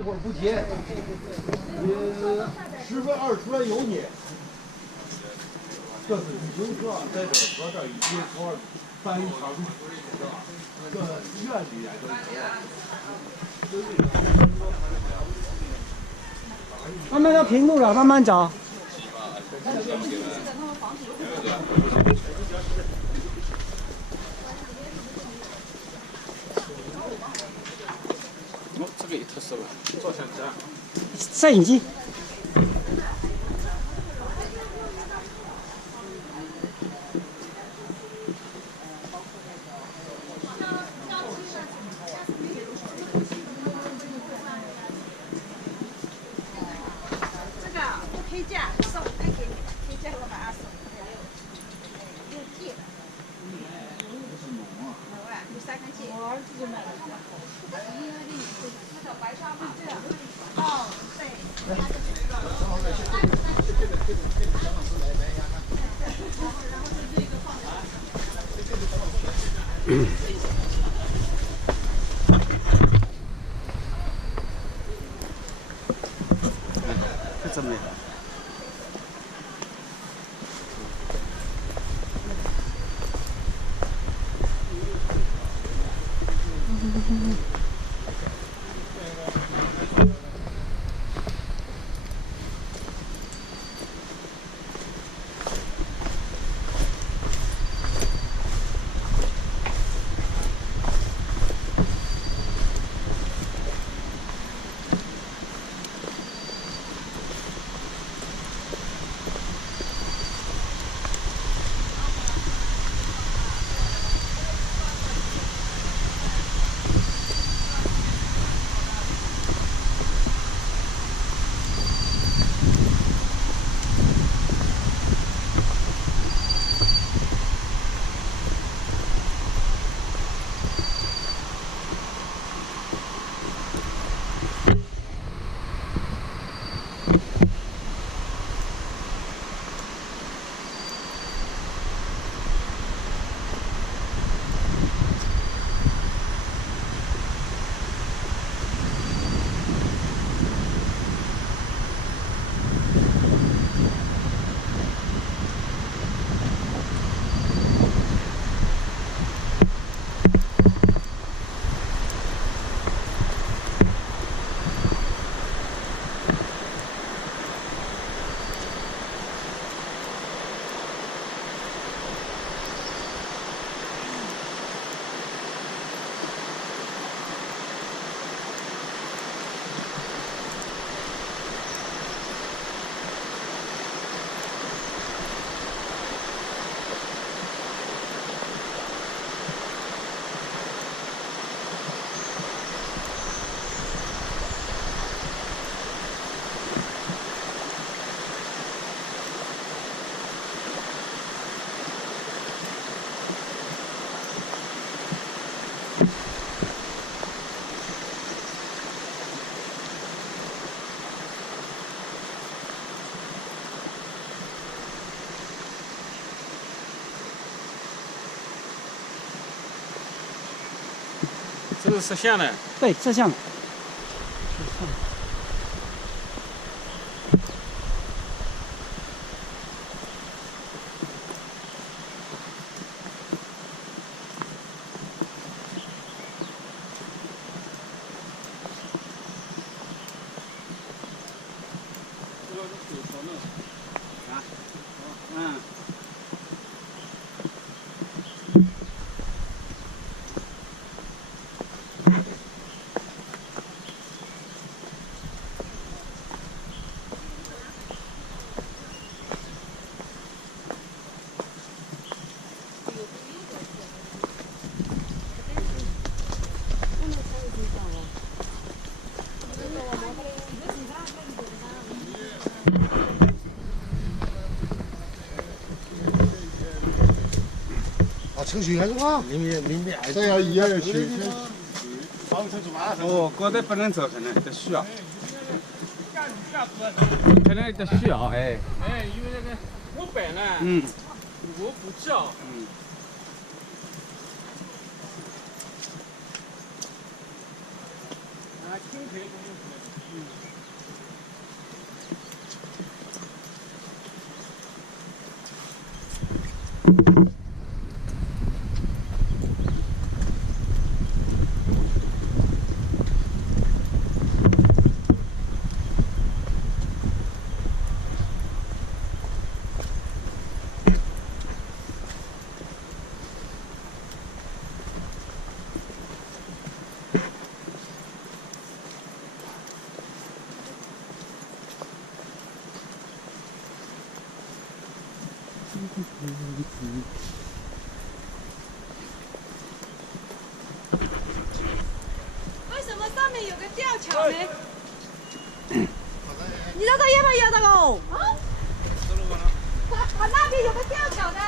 一会儿不结，你10分20分有你。这是旅行社在这和这一起说办一场，这院里人慢慢要平路了，慢慢走。这个也特色了，照相机啊。摄影机。这个配件送配给你的，配件我马上送。用借的。有3根借。我儿子就买了。那个白纱嘛。哦，对。这怎么样？这是摄像的。对，摄像。程序员是吧？明天，这样一人去。哦，高头不能走，可能得需要。可能得需要，哎。哎，因为那个我摆呢，我不叫，啊，听腿不用。为什么上面有个吊桥呢？你知道要不要的哦？啊？我那边有个吊桥的。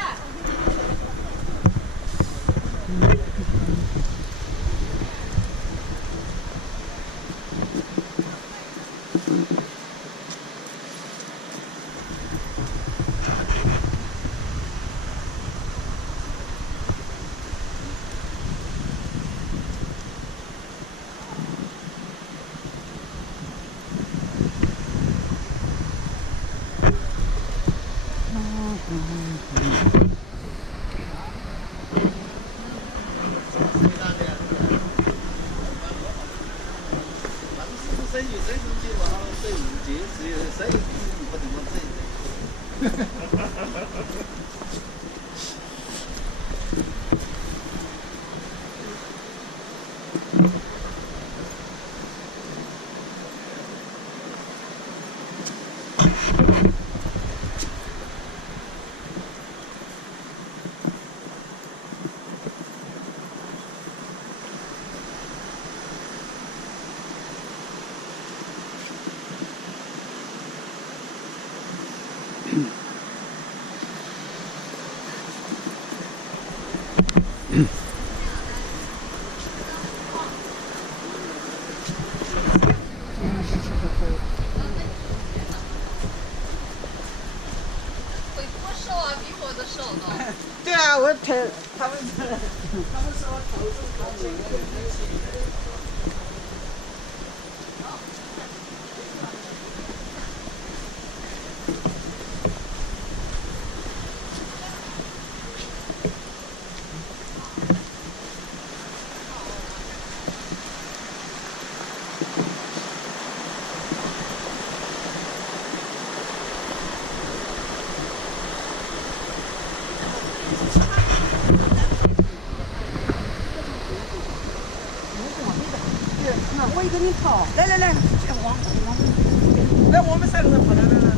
对啊，我陪他们说头重脚轻。我也跟你跑，来，来，来，往，来，我们3个人跑，来，来，来。